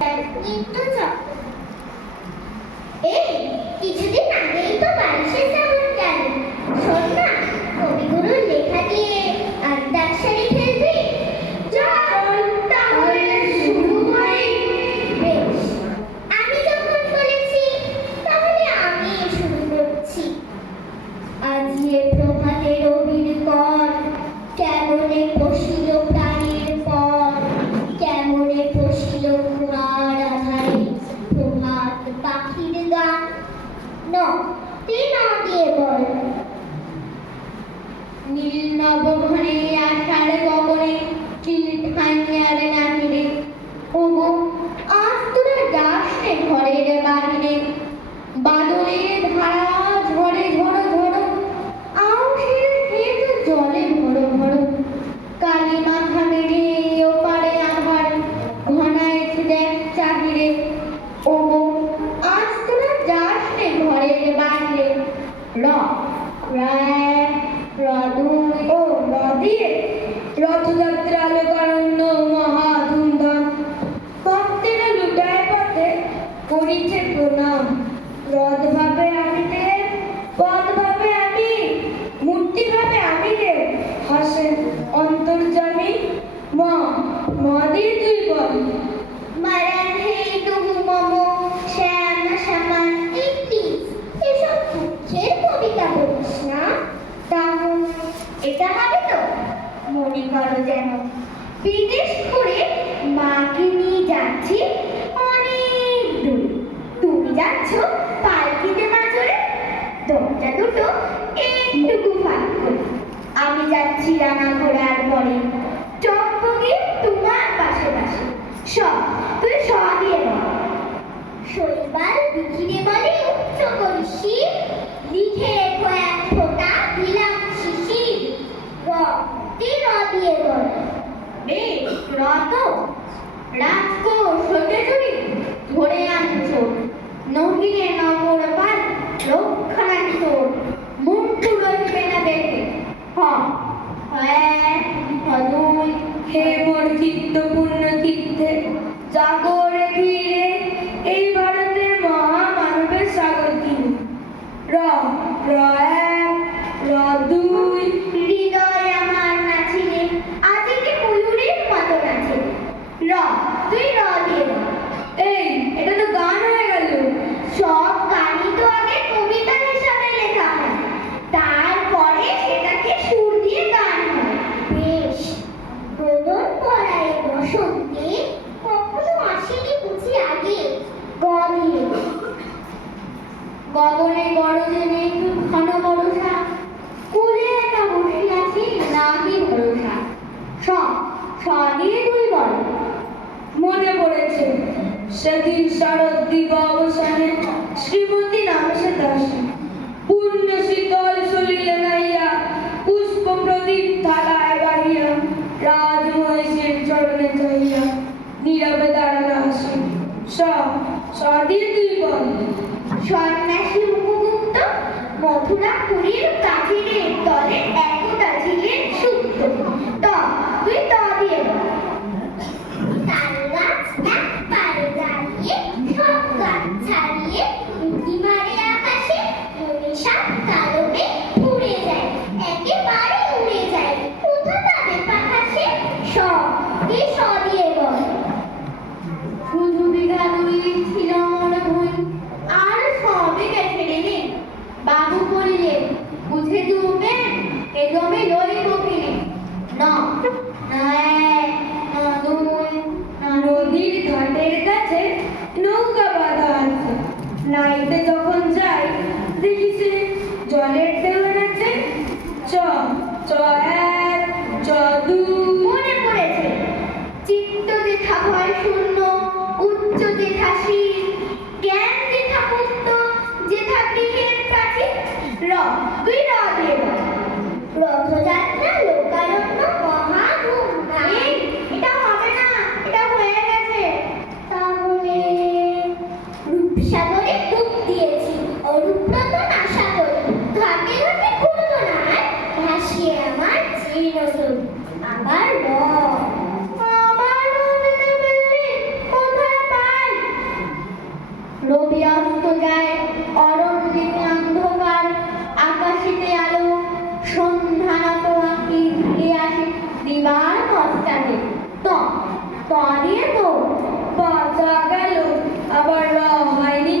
কিন্তু এই কিছুদিন আগেই তো 22শে শ্রাবণ গেল। শোন না, কবিগুরুর লেখা দিয়ে আন্তাক্ষরী খেলবি? চল তাহলে শুরু করি। বেশ, আমি যখন বলেছি তাহলে আমি শুরু করছি। আজিয়ে প্রভাতে রবির কর, কেমনে পশিল প্রাণীর পর, কেমনে পশিল কুমার আধারে প্রভাত পাখির গান। তুই না দিয়ে বল। নীল নবঘনে আষাঢ় গগনে চিল ঠাইয়ার নাহিরে, ওগো আজ তোরা যাস রে ঘরের বাহিরে। বাদলের ধারা ঝরে ঝড়ো ঝড়ো, আউশের ক্ষেত জলে ভরো ভরো। কালী মাথা মেরে ওপারে আধার, ঘনাইছে দেখ চাহিরে। ওগো আজ তোরা যাস রে ঘরের বাহিরে। র ও দিয়ে রথযাত্রা লোকারণ্য মহা ধুমধাম, ভক্তেরা লুটায় পথে করিছে প্রণাম। রথ ভাবে আমি দেব, পথ ভাবে আমি, মূর্তি ভাবে আমি দেব, হাসে অন্তর্যামী। মা দিয়ে তুই বল। মারান হে তবু মম শ্যাম শ্যামান এসব দুঃখের কবিতা বলিস না। তাহলে এটা হবে তো? মনে করো যেন বিদেশ ঘুরে মাকে নিয়ে যাচ্ছি অনেক দূর। তুমি যাচ্ছ পালকিতে মাজরে, দরজা দুটো একটুকু ফাঁক করে। আমি যাচ্ছি রানা ঘোড়ার পরে, চকমকে তোমার পাশে পাশে। তুই দিয়ে বল। শৈবাল বিকিরে বলে উচ্চ কলসি, লিখে রেখো এক ফোঁটা দিলাম শিশির। তুই দিয়ে বল। রাজকো সতে চুরি ধরে আনছো, নহিলে নগর পাল রক্ষা তোর। মুন্টু রইবে না দেখে। হে মোর চিত্ত পূর্ণ চিত্তে, জাগরে ধীরে এই ভারতের মহামানবের সাগর কিনে। হৃদয় আমার নাচিলে আজকে ময়ূরের মতো নাচে। তুই দিয়ে বল। এই এটা তো গান হয়ে গেল। সব গানই তো আগে কবিতা হিসাবে লেখা হয়, তারপরে সেটাকে সুর দিয়ে গান হয়। বেশ, প্রদন পড়ায় বসন্তে কখনো আসেনি বুঝি আগে। দিয়ে গগনে গরজে নেই ঘন বরষা, কুলে একা বসে আছি নাহি ভরসা। দিয়ে তুই বল। মনে পড়েছে সেদিন শরৎ দিবা অবসানে শ্রীমতী নামে সে দাসী, পূর্ণ শীতল সলিলে নাইয়া পুষ্প প্রদীপ থালায় বাহিয়া, রাজ মহিষীর চরণে চাইয়া নীরবে দাঁড়ানো হাসি। দিয়ে তুই বল। সন্ন্যাসী উপগুপ্ত মথুরা পুরীর প্রাচীরের তলে একতা ছিলেন সুপ্ত। তুই দিয়ে বল। তাল গাছ এক পারে দাঁড়িয়ে সব গাছ ছাড়িয়ে উঁকি মারে আকাশে, মনীষা কারণে উড়ে যায়, একেবারে উড়ে যায়, কোথা পাবে পাখাসে। দিয়ে বল। শুধু বিঘা দুই ছিল মনে ভুল, আর সবে গেছে রে। বাবু বললেন বুঝে দুবে এ জমি লই বকিলে। নদীর ঘাটের কাছে নৌকা বাঁধা আছে, নাইতে যখন যাই দেখি সে জলের ঢেউয়ের আছে। এক মনে পড়েছে। চিত্ত যেথা ভয় শূন্য, উচ্চ যেথা শীল, জ্ঞান যেথা মুক্ত, যেথা গৃহের কাছে। তুই দিয়ে বল। রথযাত্রা লোকারণ্য মহা ধুমধাম। এটা হবে না, এটা হয়ে গেছে। তাহলে রূপসাগরে ডুব দিয়ে বাঁচা গেল, আবার র হয়নি